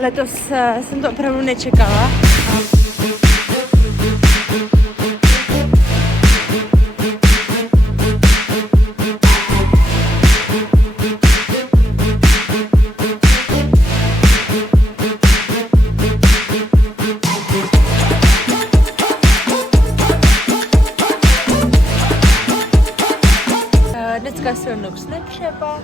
Letos jsem to opravdu nečekala. Dneska se mnou netřeba.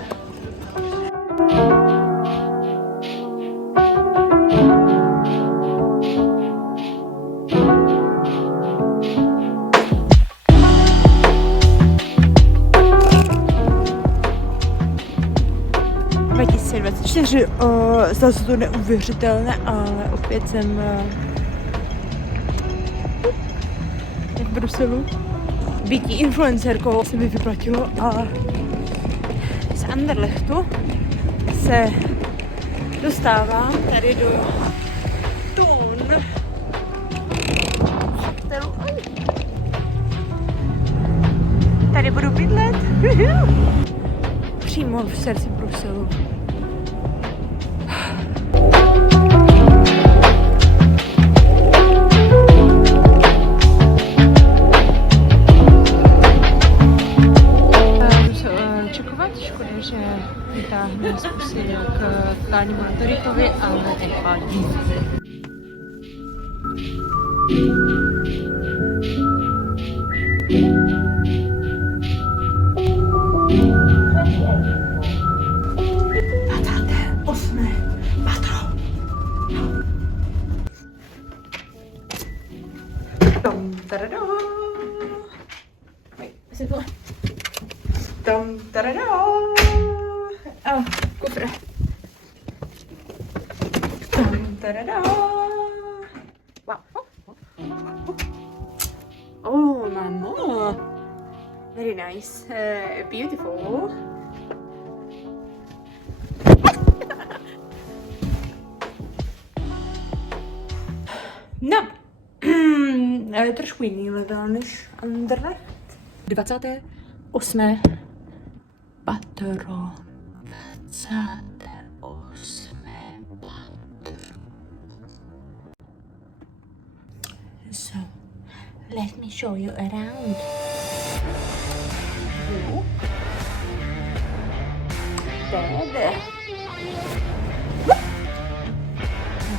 Zase to neuvěřitelné, ale opět jsem v Bruselu. Býtí influencerkou se mi vyplatilo a z Anderlechtu se dostávám tady do Thun. Tady budu bydlet. Přímo v srdci Bruselu. Vytáhne zkusy k totálnímu Torikovi, ale nepálí. Oh, kufr. Wow. Oh, mama. Very nice. Beautiful. No. Trošku jiný level než Anderlecht. 28. patro. 28. So, let me show you around. Bed.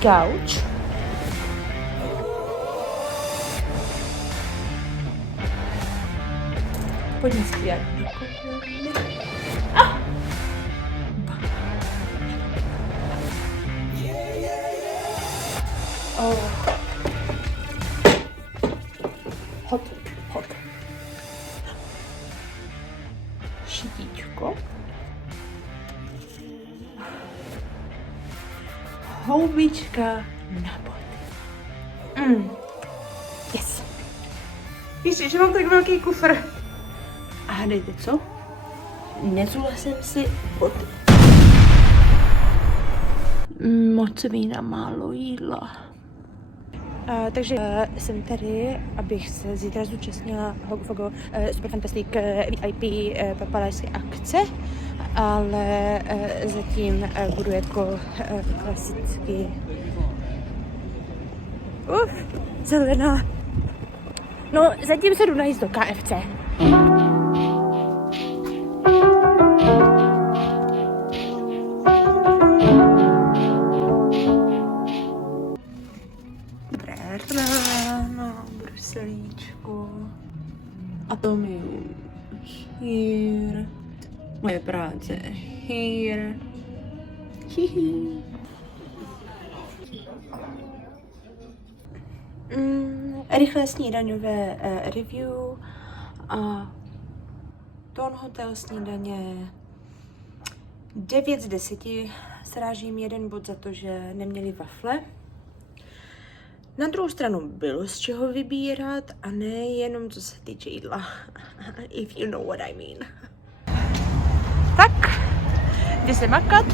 Couch. Spodní skvělý. Oh. Hot. Šitíčko. Houbička na boty. Yes. Víš, že mám tak velký kufr. A hádejte co? Nezula jsem si boty. Moc vína, málo jídla. Takže jsem tady, abych se zítra zúčastnila Hogofogo Super Fantastic VIP papalářské akce, ale zatím budu jako klasicky zelená. No, zatím se jdu najíst do KFC. Bruselíčko. Atomium. Here. Moje práce. Here. Hihi. Rychlé snídaňové review a Thun Hotel snídaně 9 z 10. Srážím 1 bod za to, že neměli wafle. Na druhou stranu bylo z čeho vybírat a nejenom co se týče jídla. If you know what I mean. Tak, jde se makat.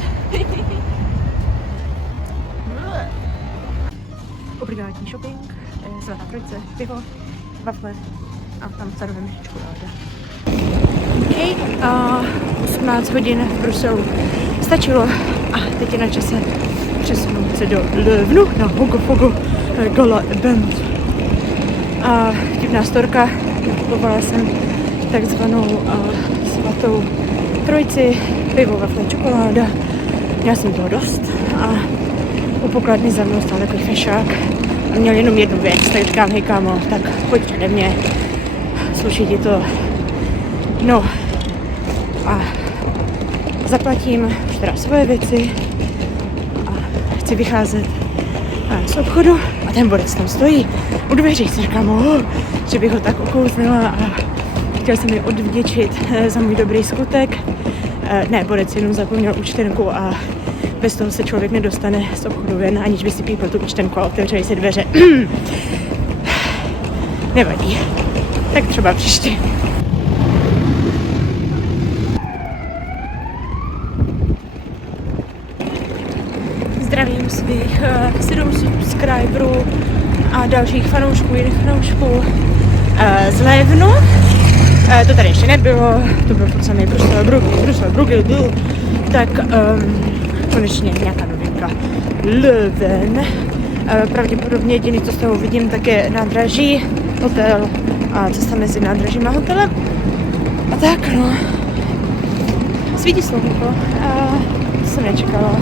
Obligátní shopping, svatá trojice, pivo, wafle a tam servujeme čokoláda. OK, 18 hodin v Bruselu stačilo a teď je na čase přesunout se do Lövnu na Hogo Fogo Gala Event. A divná storka, kupovala jsem takzvanou svatou trojici, pivo, wafle, čokoláda. Měla jsem toho dost a u pokladny za mnou stál takový fešák a měl jenom jednu věc, tak říkám, hej kámo, tak pojď přede mě, sluší ti to. No a zaplatím už teda svoje věci a chci vycházet z obchodu a ten borec tam stojí u dveří. Si říkám, že bych ho tak ukouznila a chtěl jsem mi odvděčit za můj dobrý skutek. Ne, borec jenom zapomněl účtenku a bez toho se člověk nedostane z obchodu ven, aniž by si pípl tu účtenku a otevřeli se dveře. Nevadí. Tak třeba příště. Zdravím svých 7 subscriberů a dalších fanoušků, jiných fanoušků z Levnu. To tady ještě nebylo, to byl furt samý Brusel, tak konečně nějaká novinka. Leuven. Pravděpodobně jediný, co z toho vidím, tak je nádraží, hotel a cesta mezi nádražím a hotelem. A tak no, svítí slunko, to jsem nečekala.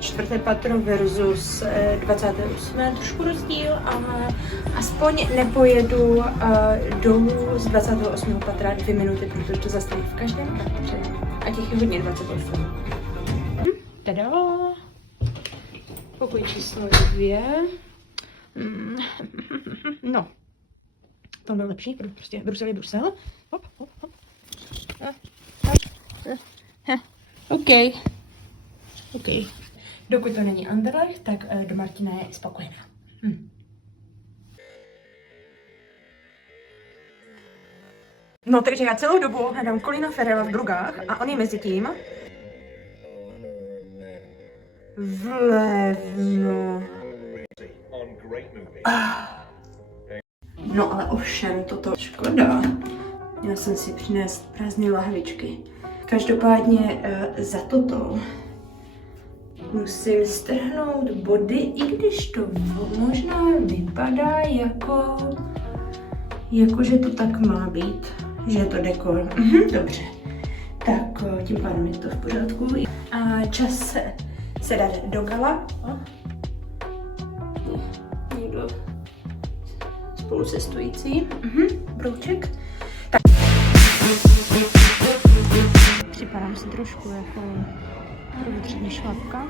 Čtvrté patro versus 28. trošku rozdíl, ale aspoň nepojedu dolů z 28. patra 2 minuty, protože to zastaví v každém patře. A těch je hodně 28. Tada! Pokoj číslo 2. No. To byl lepší, prostě Brusel je Brusel. Hop, hop, hop. OK. OK. Dokud to není Anderlecht, tak do Martina je spokojená. No takže já celou dobu hledám Colina Farrella v Brugách a on je mezi tím v Levnu. No ale ovšem, toto škoda. Měla jsem si přinést prázdné lahvičky. Každopádně za toto musím strhnout body, i když to možná vypadá jako že to tak má být, že je to dekor. Dobře, tak tím pádem je to v pořádku. A čas se dát do gala. Někdo spolucestující. Brouček. Tak. Připadám si trošku jako provětřený šlapka.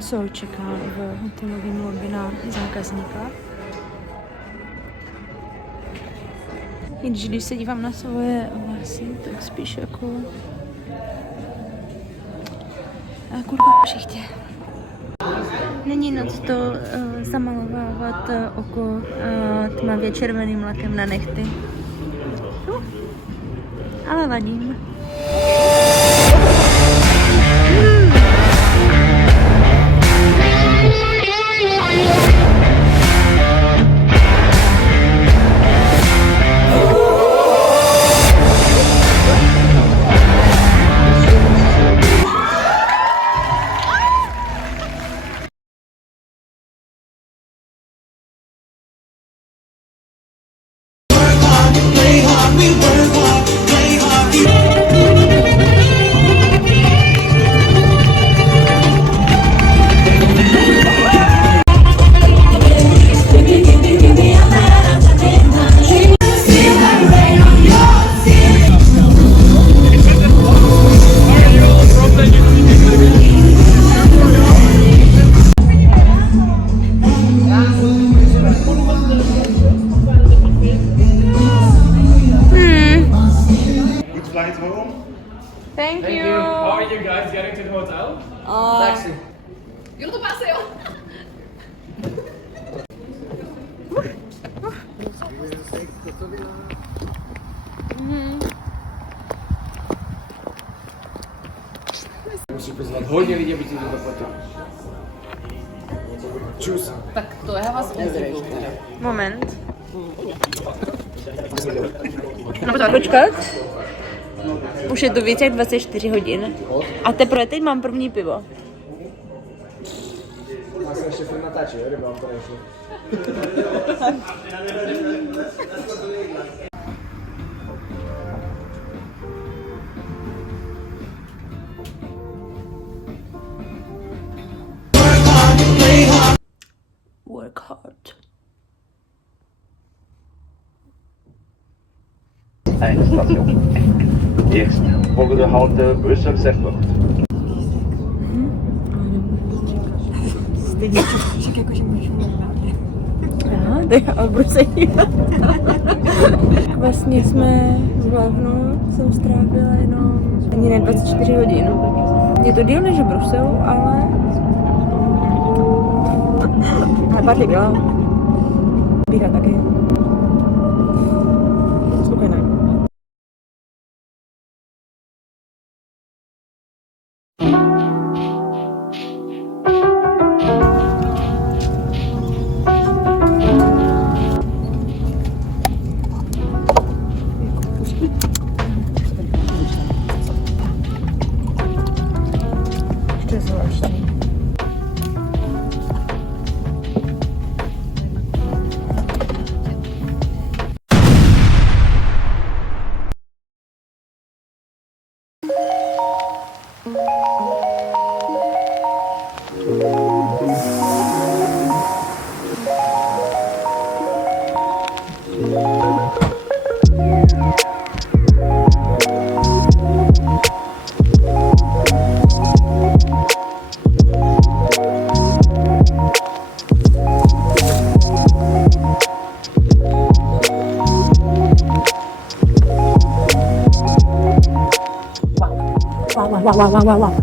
Co čeká v hotelovém lobby na zákazníka. Když se dívám na svoje vlasy, tak spíš jako kurva přichtě. Není nad to zamalovávat oko tmavě červeným lakem na nehty. Ale ladím. Thank you. How are you guys getting to the hotel? Taxi. Eu tô passeio. Musíš pozvat hodně lidí, aby ti to zaplatili. Čus. Tak to je vás nezdrejte. Moment. No počkat. Už je to více jak 24 hodin. A teprve teď mám první pivo. Má se ještě film natáčí, jo? Ryba, to ještě. Work hard. Eindstation. Eerst volgende halte Brussel Airport. Aha, to je obrusení. Vlastně jsme v Hlavnu, jsem strávila jenom ani ne 24 hodin. Je to díl než v Bruselu, ale party byla. Bíra taky. Spokojená. Ještě zvláštní. Wow.